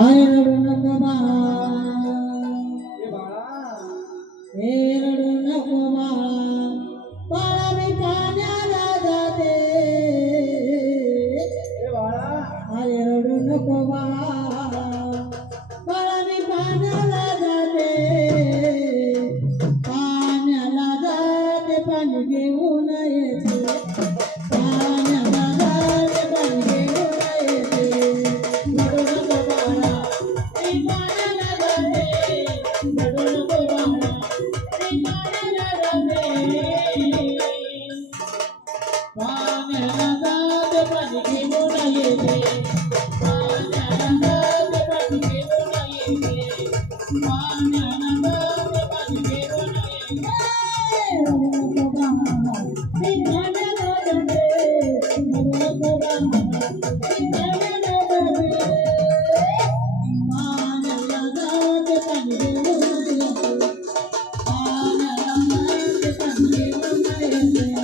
अरे रडू नको बा, ए बाळा हे रडू नको बाळा, बाळा मी पाण्याला जाते. ए बाळा अरे रडू नको बाळा, बाळा मी पाण्याला जाते. पाण्याला जाते पाणी घेऊन येते. पाण्याला जाते पाणी घेऊन येते. रडू नको बाळा, मी पाण्याला जाते. रडू नको बाळा, मी पाण्याला जाते. पाण्याला जाते पाणी घेऊन येते. पाण्याला जाते पाणी घेऊन येते. पाण्याला जाते पाणी घेऊन येते. रडू नको बाळा, मी पाण्याला जाते. रडू नको बाळा, मी पाण्याला जाते. पाण्याला जाते पाणी घेऊन येते. पाण्याला जाते पाणी घेऊन येते.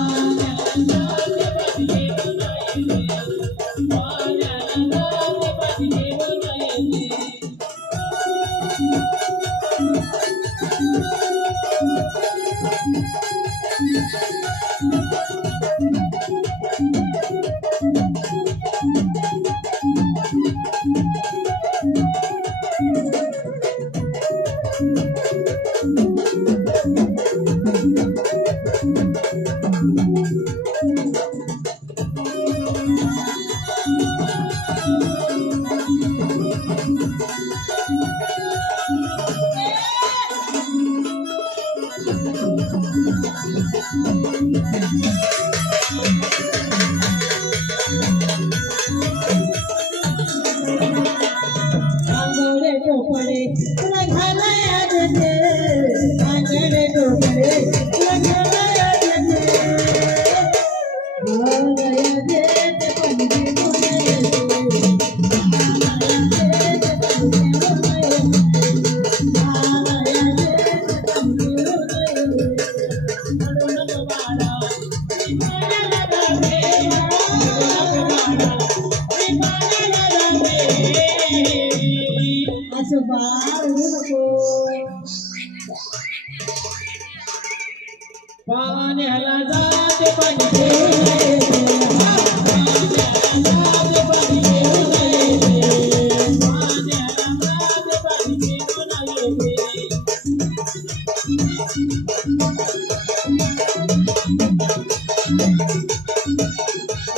पाण्याला जाते पाणी घेऊन येते. पाण्याला जाते पाणी घेऊन येते. आंगोळे टोपडे तुला घालाया देते. आंगोळे टोपडे तुला घालाया देते. घालाया देते पाणी घेऊन येते. घालाया देते पाणी घेऊन येते. घालाया देते पाणी घेऊन येते. रडू नको बाळा, मी पाण्याला जाते. रडू नको बाळा, मी पाण्याला जाते. असं बाळ रडू नको. पाण्याला जाते पाणी घेऊन येते. पाण्याला जाते पाणी घेऊन येते. पाण्याला जाते पाणी घेऊन येते.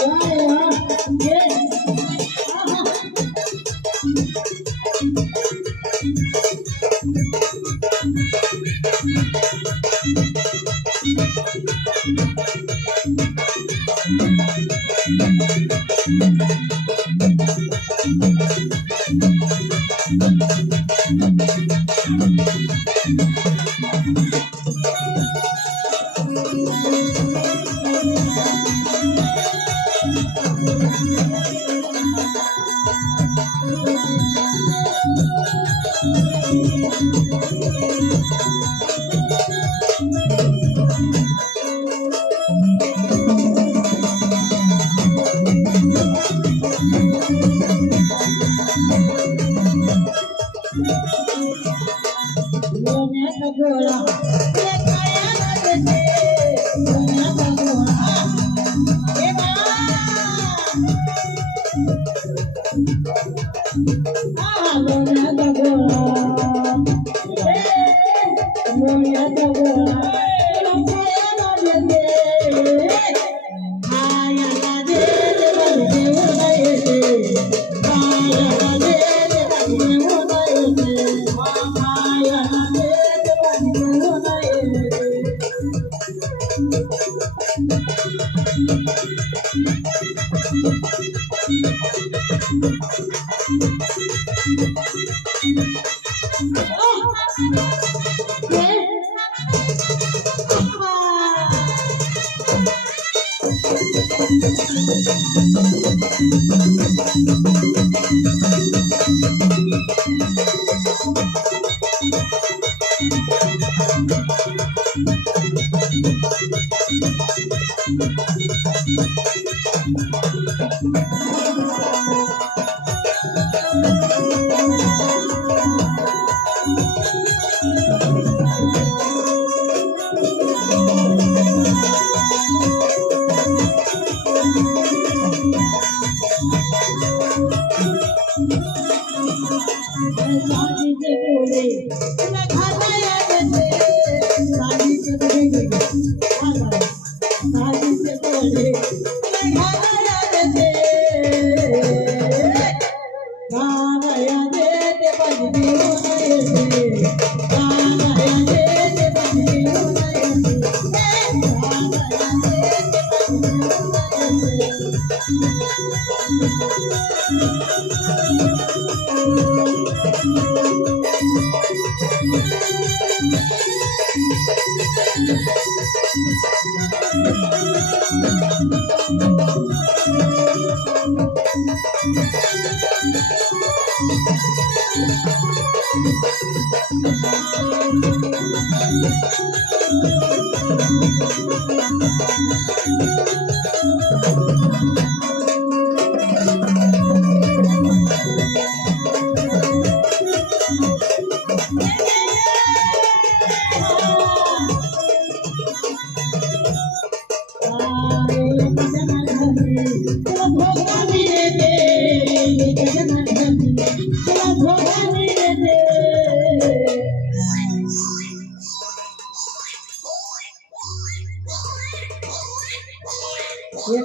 वाह वाह, ये आहा. लोण्याचा गोळा तुला खायला देते. लोण्याचा गोळा ए बाळा, आहा लोण्याचा गोळा. लोण्याचा गोळा तुला खायला देते. खायला देते पाणी घेऊन येते. खायला देते पाणी घेऊन येते. खायला देते पाणी घेऊन येते.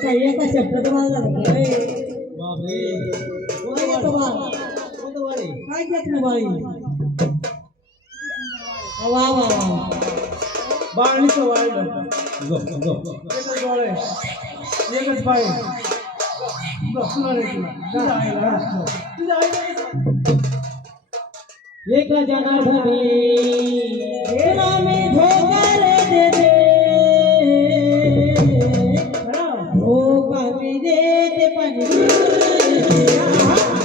एका शब्दात मला बापरे काय घेतलं बाई वा वा वा बाळीचं वाळलं एकच डोळे एकच पाय एक जनार्दनी तेरा में धोखा दे दे धोखा भी दे दे पानी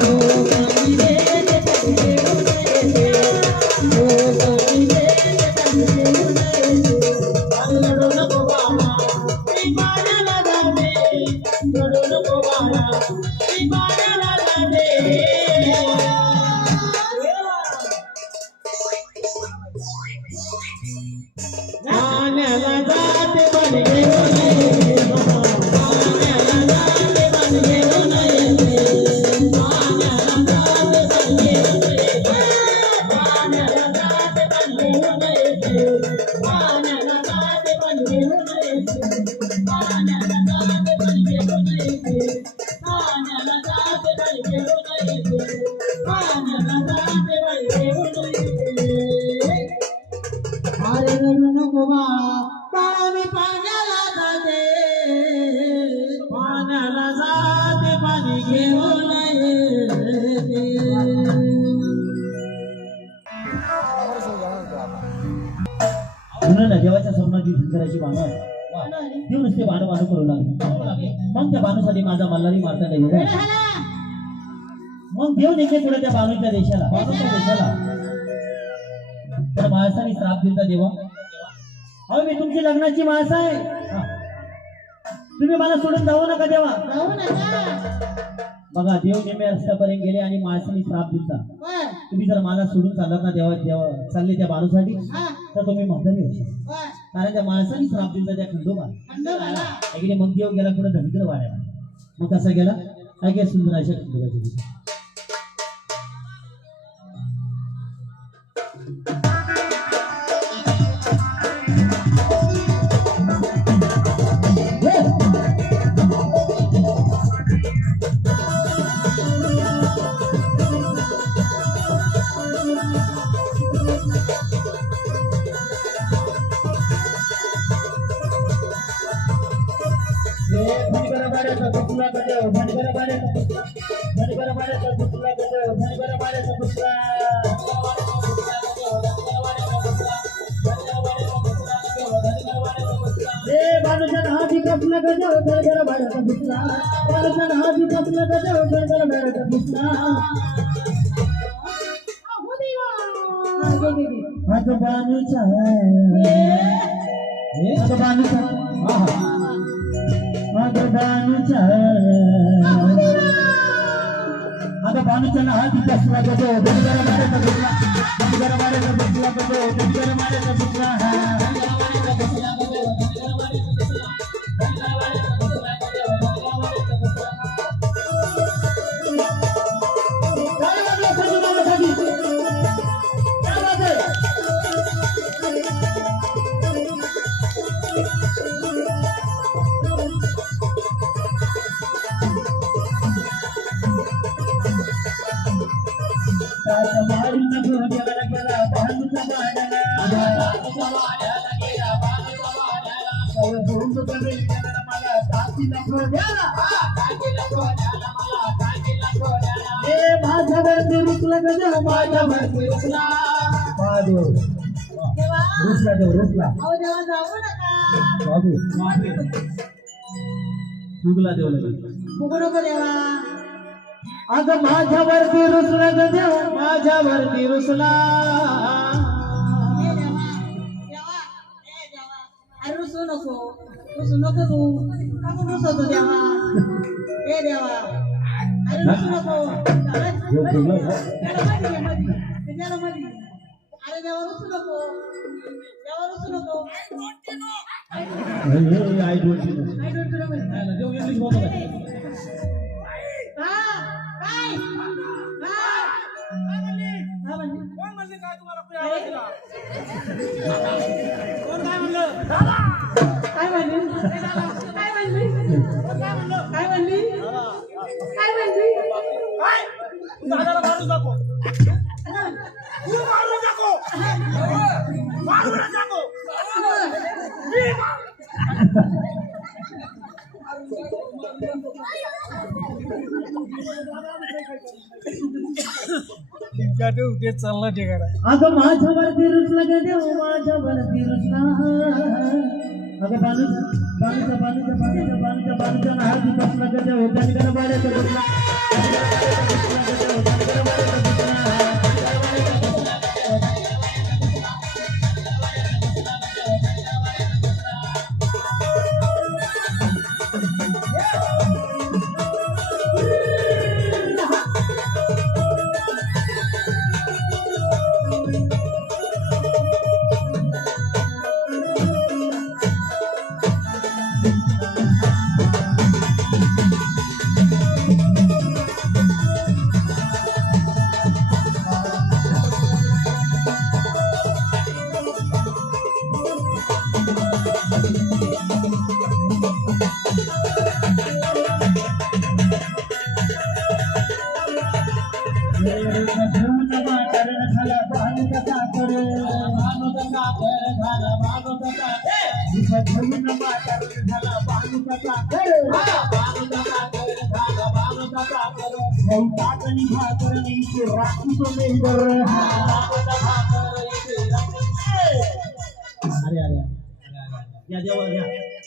धोखा भी दे दे पानी धोखा भी दे दे पानी लड़ो नको बाबा दीवाना लगा दे लड़ो नको बाबा दीवाना लगा दे नान्याला जाते पण घेऊन ये नान्याला जाते पण घेऊन ये नान्याला जाते पण घेऊन ये नान्याला जाते पण घेऊन ये नान्याला जाते पण घेऊन ये नान्याला जाते पण घेऊन ये नान्याला जाते पण घेऊन ये नान्याला जाते पण घेऊन ये अरे नको बा पाणी पाण्याला जाते पाण्याला जाते पाणी घेऊन म्हणून ना देवाच्या स्वप्नाची करायची बाणं देव नुसते बाणं बाणं करू लागले मग त्या बाणूसाठी माझा मल्हारी मारता नाही मग देव नेते पुढे त्या बाणूच्या देशाला तर माणसाने श्राप दिला देवा अहो मी तुमची लग्नाची माणसं आहे तुम्ही मला सोडून जाऊ नका देवा बघा देव नेहमी रस्त्यापर्यंत गेले आणि माणसाने श्राप दिला तुम्ही जर मला सोडून चालत ना देवा चालले त्या बाणूसाठी तर तुम्ही म्हातारी होशील कारण त्या माणसाने श्राप दिला त्या खंडोबाला ऐकले मग देव गेला पुढे धनिकर वाढायला मग कसा गेला काय सुंदर अशा खंडोबाची आता भानुच्या हळदी बसला गजो धनगर मारेचा बसला धनगर मारेचा बसला गजो धनगर मारेचा बसला माझ्यावरती रुसला गजो माझ्यावरती रुसला रुसला देव रुसला बाबू फुगला देव अगं माझ्यावरती रुसला गजो माझ्यावरती रुसला रुसू नको तू आपण रुसवतो देवा हे देवा अरे रुसू नको अरे देवा रुसू नको I don't know. Dev English बोलतो चालला ठिकाण अगं माझ्यावरती रुसला ग देव माझ्यावरती रुसला अगं बालूच्या हळदी बसला ग देव धनगर मारेचा बसला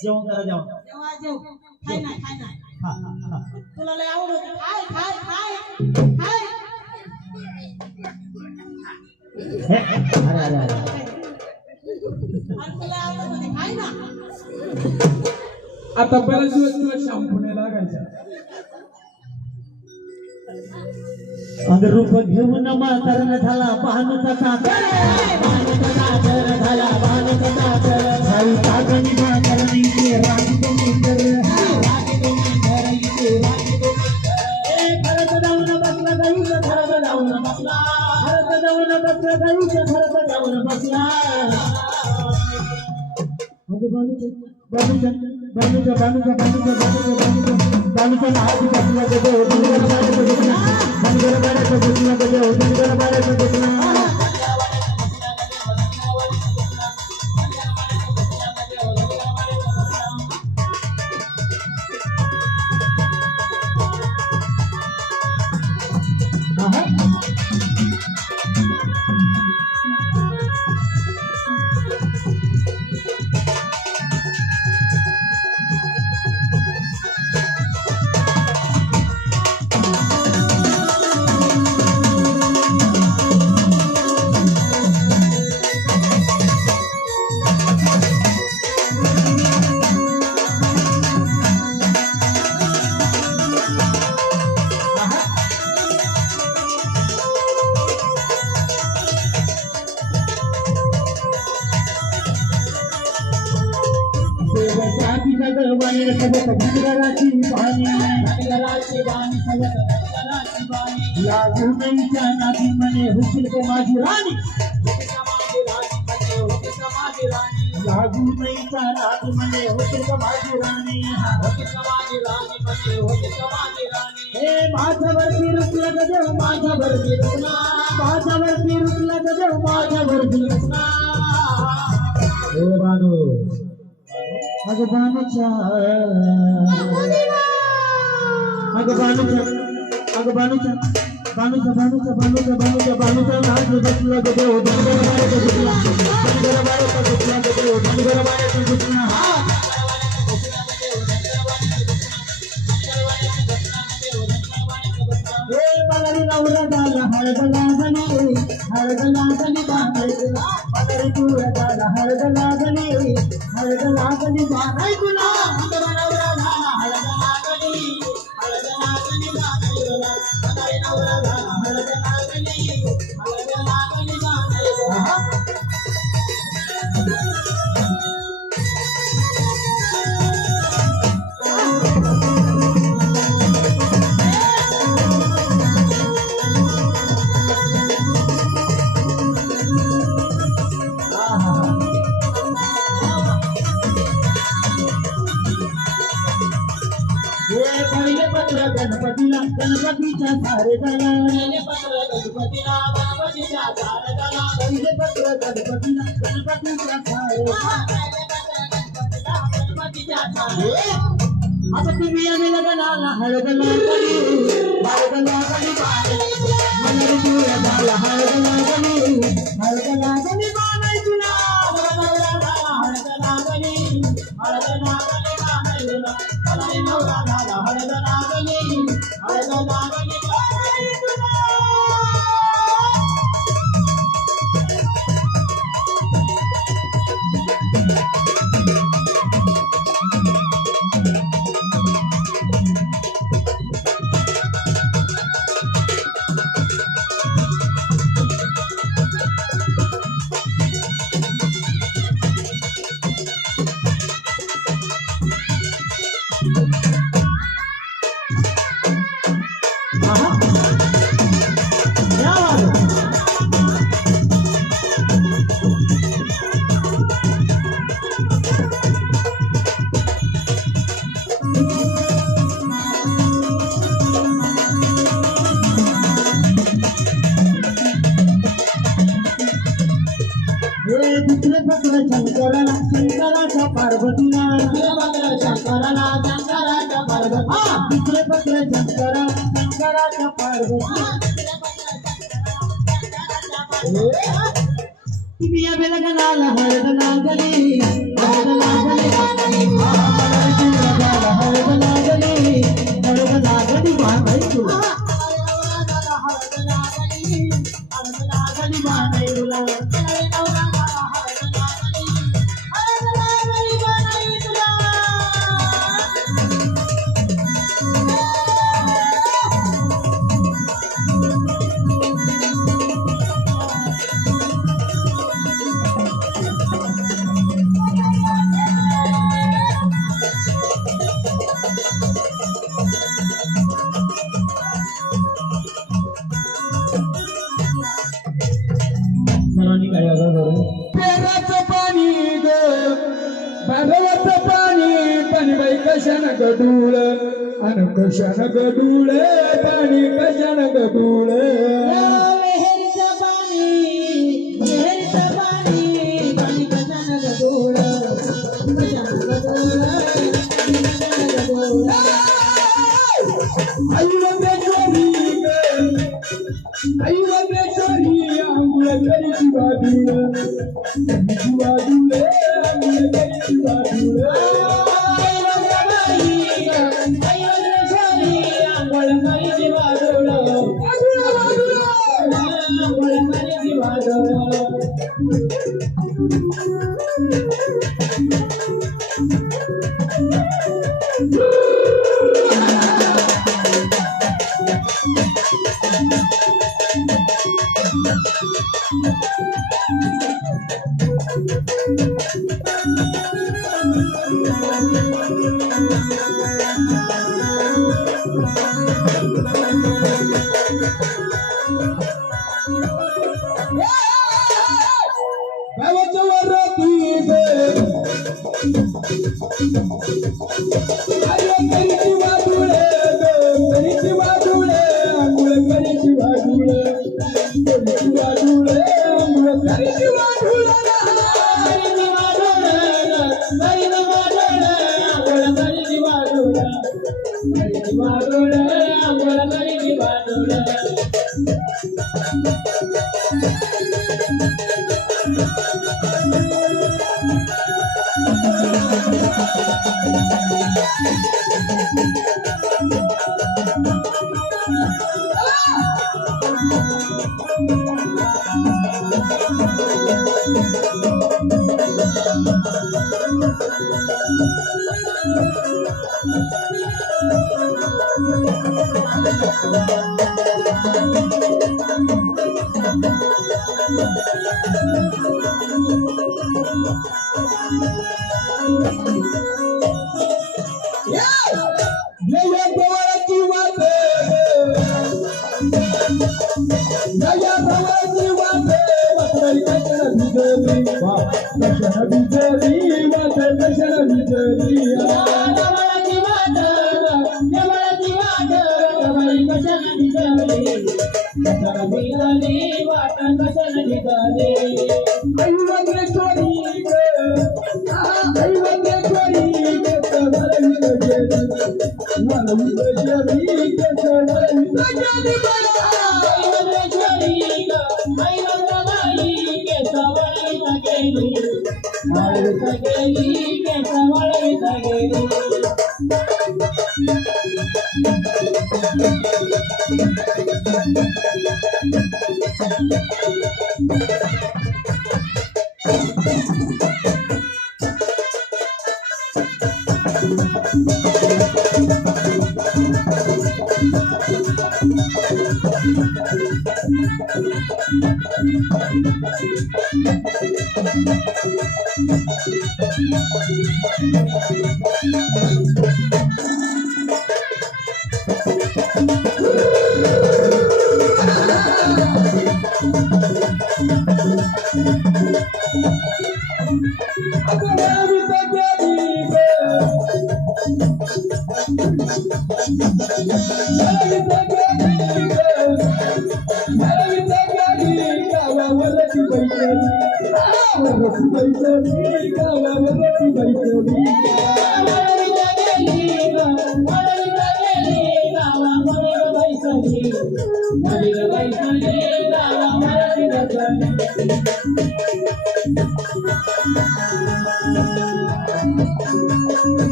जेवण करा जेवण खाय नाही तुला लय आवड होती खाय अरे तुला आवड होती खाय ना आता बरेच दिवस तुला शॅम्पू नाही लागायचा अगं रूप घेऊन म्हातारन झाला भानुचा साखर झाला भानुचा साखर झाली कागणी म्हातारन इथे रागी गोमिंदर घरात जाऊन बसला गाईच्या घरात जाऊन बसला गाईच्या घरात जाऊन बसला अगं बालूच्या नावाची बसला गजो धनगर मारेचा बसला बाणी सोबत धनगराची बाणी धनगराची बाणी सोबत धनगराची बाणी लागू नईच्या नादी म्हणे हुशील को माझी राणी समाधी राणी म्हणजे होती समाधी राणी लागू नईच्या नादी म्हणे हुशील को माझी राणी होती समाधी राणी म्हणजे होती समाधी राणी हे माझ्यावरती रुकला ग देव माझ्यावरती रुकला माझ्यावरती रुकला ग देव माझ्यावरती रुकला ओ बानू अगं बानूच्या अगं बानूच्या अगं बानूच्या बानूच्या बानूच्या बानूच्या बानूच्या बानूच्या नाच बसला ग देव धनगरबाळ्याचा दुसला धनगरबाळ्याचा दुसला ग देव धनगरबाळ्याचा दुसला मलारी नवरा झाला हळद लागली बाणाई तुला मलारी तुला झाला हळद लागली बाणाई तुला नवरा झाला हळद लागली बाणाई तुला मदारी नवरा झाला हळद लागली बाणाई तुला पहिले पत्र गणपतीला गणपतीच्या सारे झाला पहिले पत्र गणपतीला गणपतीच्या झाड झाला पहिले पत्र गणपतीला गणपतीच्या सारे गणपतीच्या झाड आता तुम्ही आम्ही लग्नाला हळद लागली मलारी तुला झाला हळद लागली बाणाई तुला नवरा झाला हळद लागली बाणाई तुला मदारी नवरा झाला हळद लागली बाणाई तुला दुसरे पत्र शंकराच्या पार्वतीला शंकराला शंकराच्या पार्वती दुसरे पत्र शंकराच्या पार्वती तुम्ही या लग्नाला हळद लागली हळद लागली बाणाई तुला बाणाई तुला भागवत पाणी बाई कशान गडूळ अन कशान गडूळ पाणी कशान गडूळ आईरमेश्वरी आंघोळ करी शिवाडूळ शिवाडूळ आंघोळ करी शिवाडूळ आंघोळ करी शिवाडूळ आंघोळ करी शिवाडूळ गावाच्या वरातीत अरे करीची वादुळे करीची वादुळे आंघोळ करीची वादुळे करीची वादुळे आंघोळ करीची वादुळे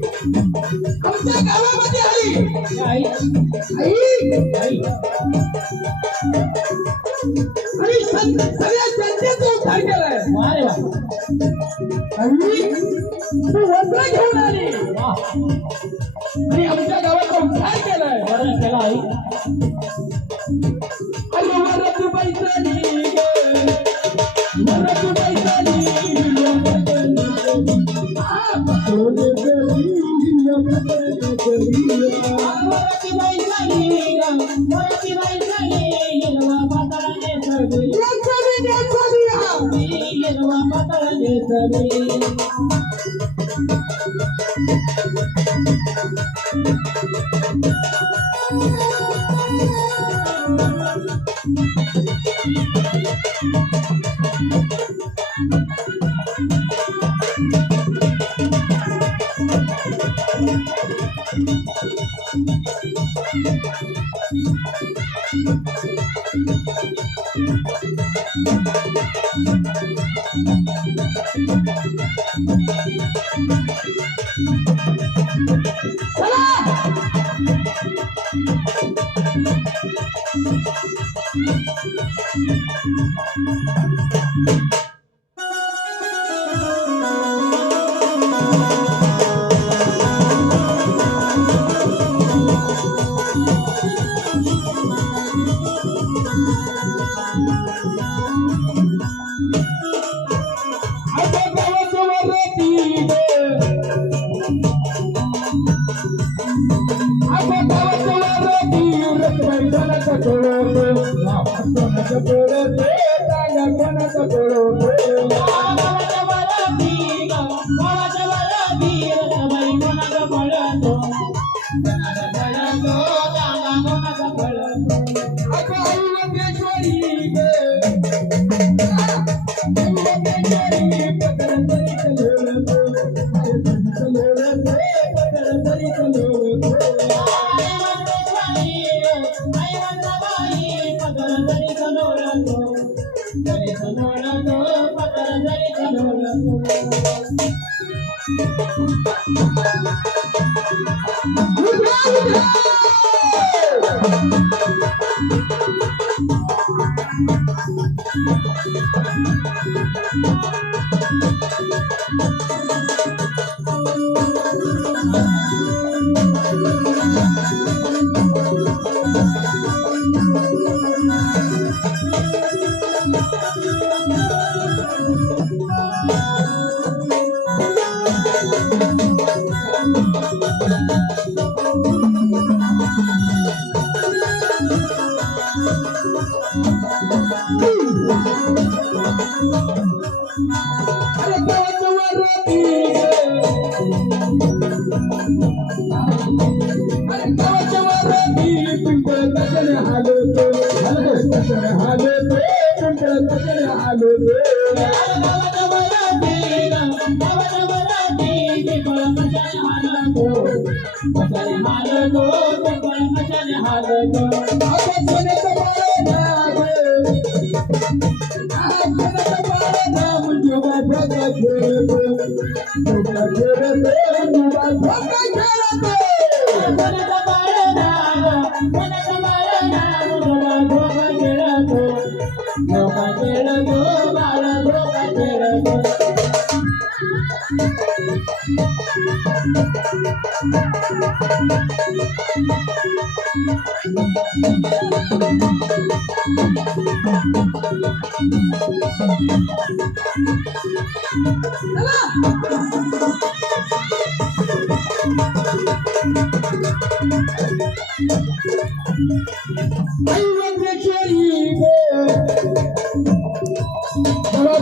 आमच्या गावामध्ये आली आई आणि सगळ्या जनतेचा उद्धार केलाय. वारे वा आई तू वस्त्र घेऊन आली आणि आमच्या गावाचा उद्धार केलाय. बरं केला आई. अरे वरती पैसाली वरती पैसाली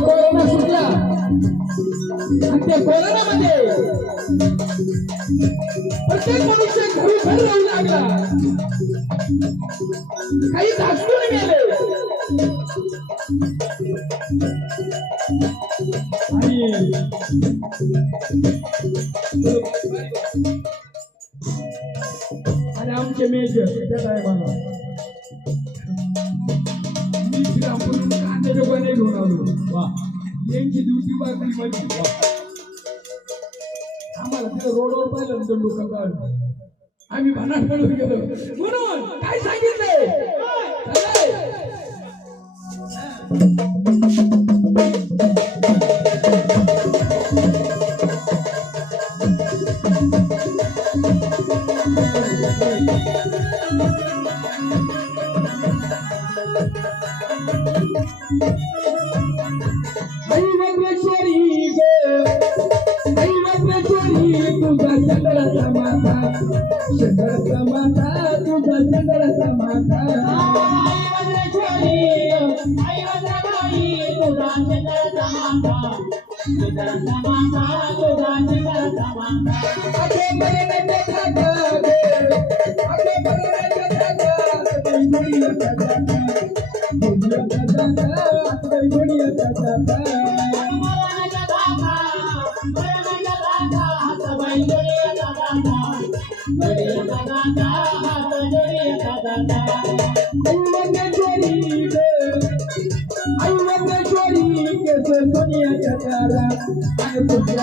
कोरोना सुटला आणि त्या कोरोनामध्ये प्रत्येक मनुष्य घरी घर राहू लागला, काही घासून गेले आणि आमचे मेजर त्या साहेबांना मी श्रीरामपूरून कांद्याच्या गोण्या घेऊन आलो. यांची ड्युटी बाकी माझी. आम्हाला तिथे रोडवर पाहिलं तर लोक काढलं, आम्ही भानात पडून गेलो. म्हणून काय सांगितलंय तुझा चंद्राचा माता, चंद्राचा माता, तुझा चंद्राचा माता. सोनिया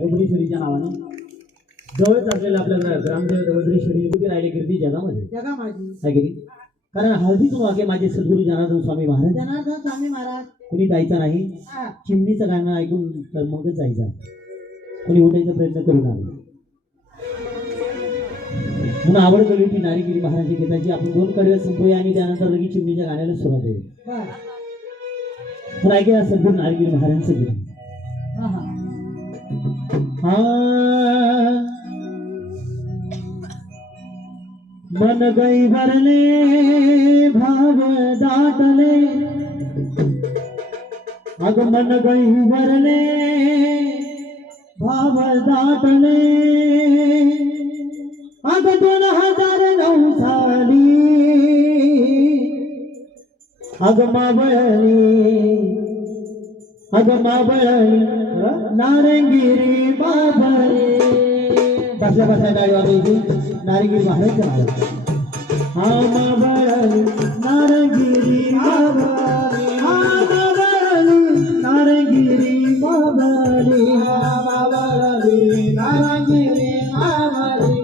वज्रेश्वरीच्या नावाने जवळच असलेल्या आपल्या ग्रामदेवता वज्रेश्वरी कुठे राहिले कीर्ती जगामध्ये जगा माझी काय केली कारण हळदीतून वाक्य माझे सद्गुरू जनार्दन स्वामी महाराज जनार्दन स्वामी महाराज कुणी जायचं नाही हा चिमणीचं गाणं ऐकून तर मगच जायचं कुणी उठायचा प्रयत्न करू नका म्हणून आवड कळली ती नारीगिरी महाराजी गीताची आपण 2 कडवे संपूया आणि त्यानंतर लगेच चिमणीच्या गाण्याला सुरुवात होईल बर पण ऐकूया सद्गुरू नारीगिरी महाराजांचं गीत हा मन गई भरले भाव दाटले अग मन गई भरले भाव दाटले अग 2009 साली अग मावळली नारंगिरी बाबरे बसल्या बसल्या गाडी वाजवायची नारंगिरी महाराज हा मावळली नारंगिरी बाबरे हा मावळली नारंगिरी बाबरे हा मावळली नारंगिरी बाबरे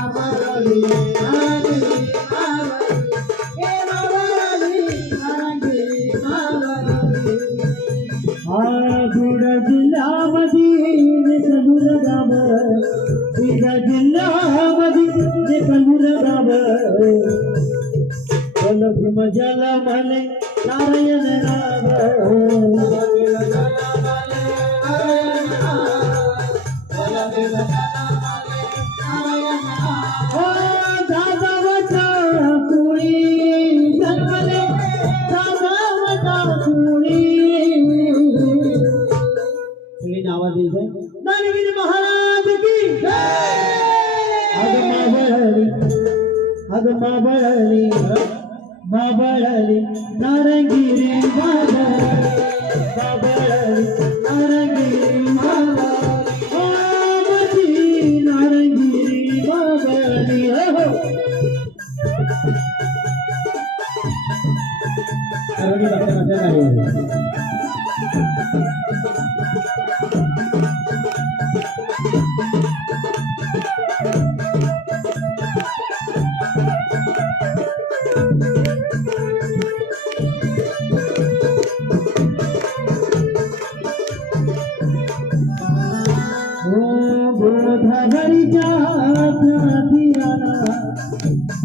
मावळली नारंगिरी बाबरे हे मावळली नारंगिरी बाबरे बीड जिल्ह्यामध्ये कलूर गाव बीड जिल्ह्यामध्ये कलूर गाव भीम जल म्हणे सगळ्यांनी आवाज द्यायचा दानगिरी महाराज की अग माबळली नारंगिरी नारंगिरी नारंगिरी बाबळली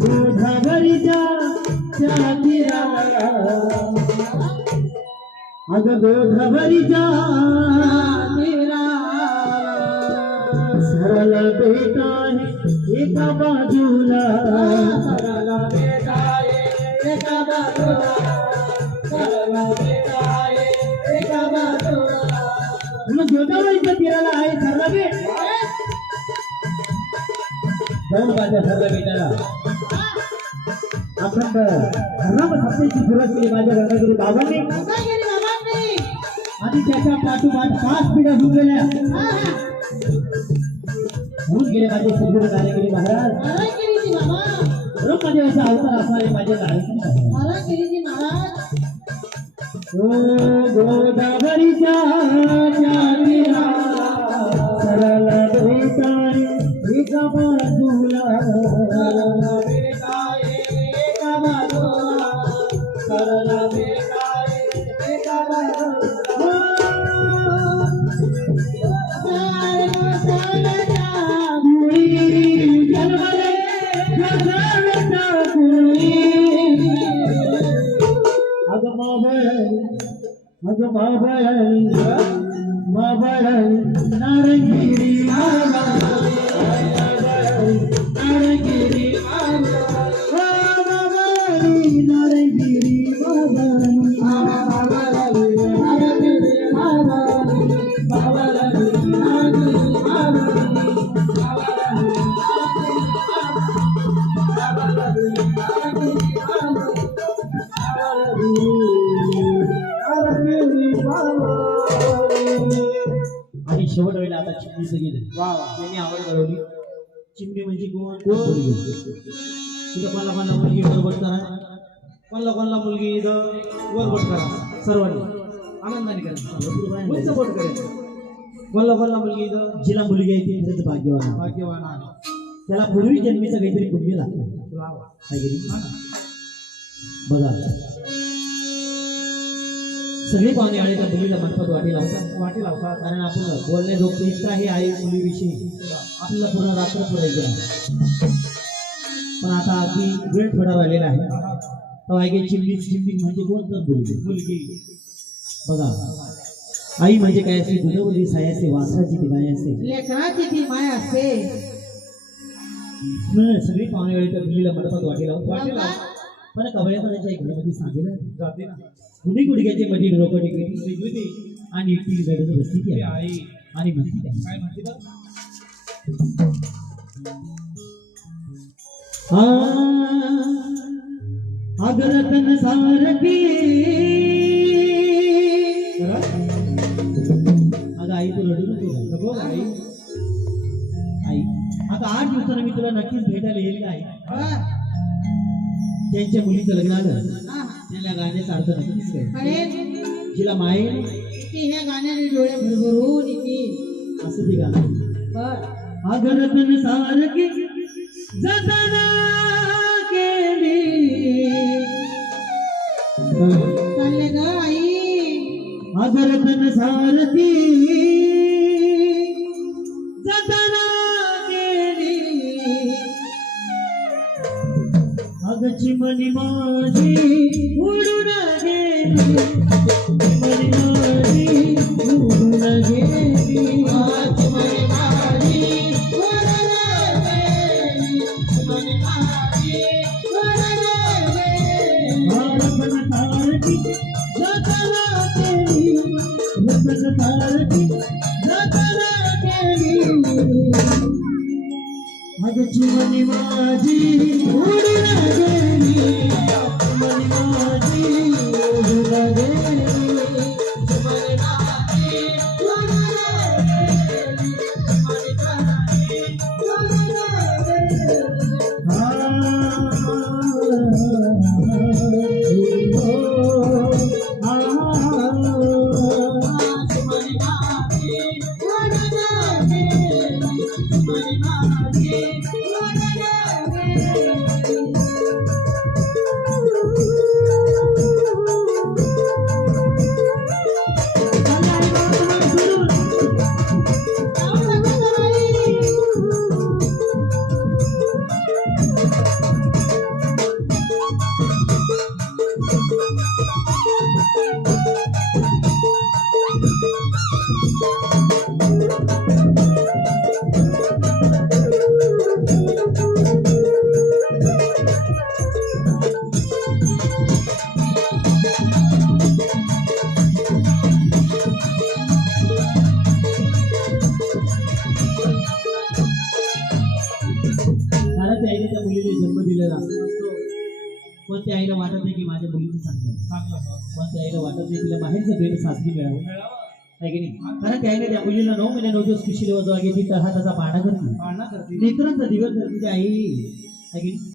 गोधावरीच्या अग गोधावरीच्या सरळ बेटा आहे एका बाजूला सरळ बेटा आहे एका बाजूला सरळ बेटा आहे एका बाजूला गोदावरीच्या तीराला आहे सरळ बेट जाऊन माझ्या सरळ बेटाला आपण धर्म सत्तेची सुरुवात केली माझ्या रत्नागिरी बाबांनी आणि त्याच्या पाठोपाठ 5 पिढ्या होऊन गेल्या होऊन गेले माझे सद्गुरू दानगिरी महाराज माझे असा अवतार असणारे माझे दानगिरी महाराज गोदावरीच्या सरळ बेटा एका बाजूला नारंगिरी नारंगिरी आणि शेवट वेळेला आता चिमणीचं गेलं त्यांनी आवड घडवली चिमणी म्हणजे कोण तिथं कोणला मुलगी वरबट करा कोणला मुलगी इथं वरबट करा सर्वांनी आनंदाने करा सपोर्ट करायचं कोणला मुलगी इथं जिला मुलगी आहे ती खरंच भाग्यवान आहे त्याला पूर्वी जन्मीचं काहीतरी पुण्य लागतं बघा सगळे पाहुणे आले त्या मुलीला मंडपात वाटी लावतात कारण आपण बोलणे जो पेस्ट आहे आई मुलीविषयी आपल्याला पूर्ण रात्र पुरायचं पण आता अगदी वेळ थोडा राहिलेला आहे तर ऐके चिमणी म्हणजे कोण तर मुलगी बघा आई म्हणजे काय असते दुधावरी साय असते वासराची ती गाय असते लेकराची ती माय असते सगळी पाहुणे आले त्या मुलीला मंडपात वाटी लावतात पण कवळ्यापणाच्या घरामध्ये सांगितलं जाते ना कुणी गुडघ्याचे मध्ये डोकं टेकली आणि ती रडत बसली ती आई आणि म्हणते काय म्हणते अगरतन सारखी अगं आई तू रडू नको आई आई आता 8 दिवसानं मी तुला नक्कीच भेटायला येईल का आई त्यांच्या मुलीचं लग्न आलं त्या गाण्याचा अर्थ नक्कीच काय जिला माये ती ह्या गाण्याने डोळे भरभरून येते असं ते गाणं अगरतन सारखी जतना केली चालले ग आई अगरतन सारखी जतना केली अगची मनी माझी उडून गेली मनी माझी उडून गेली आजी मनी माझी उडून गेली मनी माझी उडून गेली रतन सारखी जतना केली रतन सारखी चिमणी माझी उडून गेली, चिमणी माझी उडून गेली, चिमणी माझी उडून गेली, चिमणी माझी उडून कारण त्या आईने त्या मुलीला जन्म दिलेला असतो, पण त्या आईला वाटत नाही की माझ्या मुलीचं चांगलं, पण त्या आईला वाटत नाही तिला बाहेरचं प्रेम सासरी मिळावं, आहे की नाही? कारण त्या आईने त्या मुलीला 9 महिने 9 दिवस कुशीला वजवा घेतली, तर हा त्याचा पाळणा करते, लेकरांचा दिवस करते ती आई, आहे की नाही?